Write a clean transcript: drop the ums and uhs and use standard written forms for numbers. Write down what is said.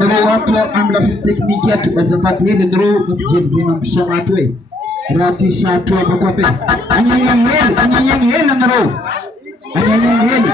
Andro watu amla fi tekniki atu azafat hili ndro mjenzi mshamatu we rati shatu kwa pe anyanyang heli ndro anyanyang heli